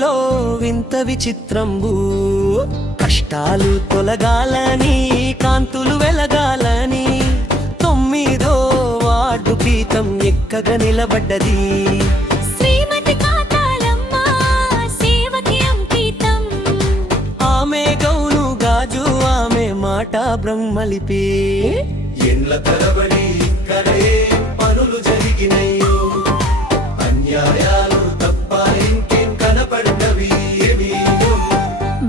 భూమిలో వింత విచిత్రంబు కష్టాలు తొలగాలని కాంతులు వెలగాలని 9వ వార్డు పీఠం ఎక్కగా నిలబడ్డది. శ్రీమతి కాతాలమ్మ సేవకి అంకితం. ఆమె గౌను గాజు ఆమె మాట బ్రహ్మలిపి ఎండ్ల తరబడి ఇక్కడే పనులు జరిగినయ్యో, అన్యాయాలు తప్ప ఇంకేం కనపడినవి ఏమీయో.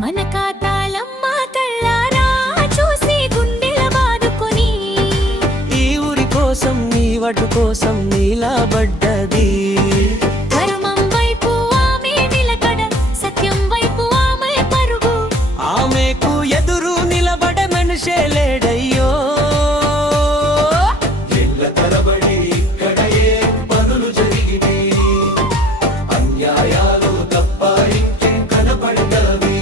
మన కాతాలమ్మ కళ్ళారా చూసి గుండెల బాదుకొని ఈ ఊరి కోసం ఈ వడ్డు కోసం నీలబడ్డది. ధర్మం వైపు ఆమె నిలకడ, సత్యం వైపు ఆమె పరుగు. ఆమెకు ఎదురు నిలబడే మనిషే లేడయ్యో. ఎండ్ల తరబడి ఇక్కడే పనులు జరిగినాయి, అన్యాయాలు తప్ప ఇంకేం కనపడినవి.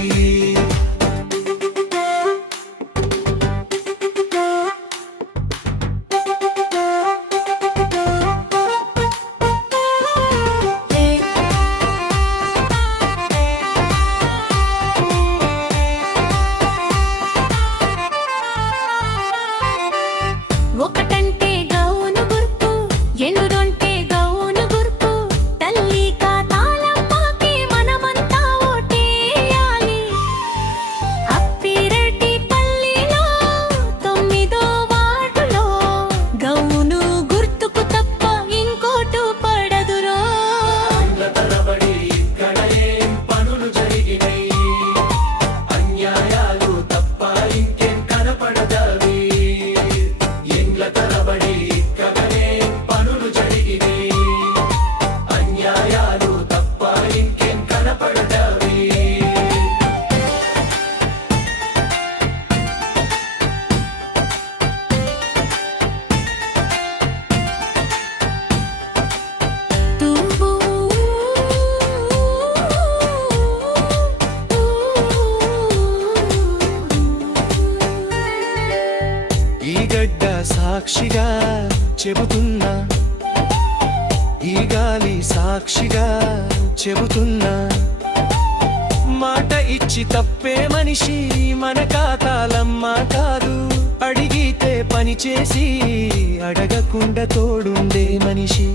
ఒకటంటే గౌను గుర్తు, ఎన్నుదంటే గౌను గుర్తు. తల్లి కాతాలమ్మకి మనమంతా ఓటేయాలి. అప్పిరెడ్డి పల్లిలో 9వ వార్డులో గౌను గుర్తుకు తప్ప ఇంకోటు పడదురో. ఎండ్ల తరబడి ఇక్కడే పనులు జరిగినాయి, అన్యాయాలు తప్ప ఇంకేం కనపడదవి. ఎండ్ల తరబడి ఇక్కడే పనులు జరిగినాయి, అన్యాయాలు తప్ప ఇంకేం కనపడదవి. తువ్వు ఈ గడ్డ సాక్షిగా చెబుతున్నా, ఈ గాలి సాక్షిగా చెబుతున్నా, మాట ఇచ్చి తప్పే మనిషి మన కాతాలమ్మ కాదు. అడిగితే పని చేసి అడగకుండా తోడుండే మనిషి.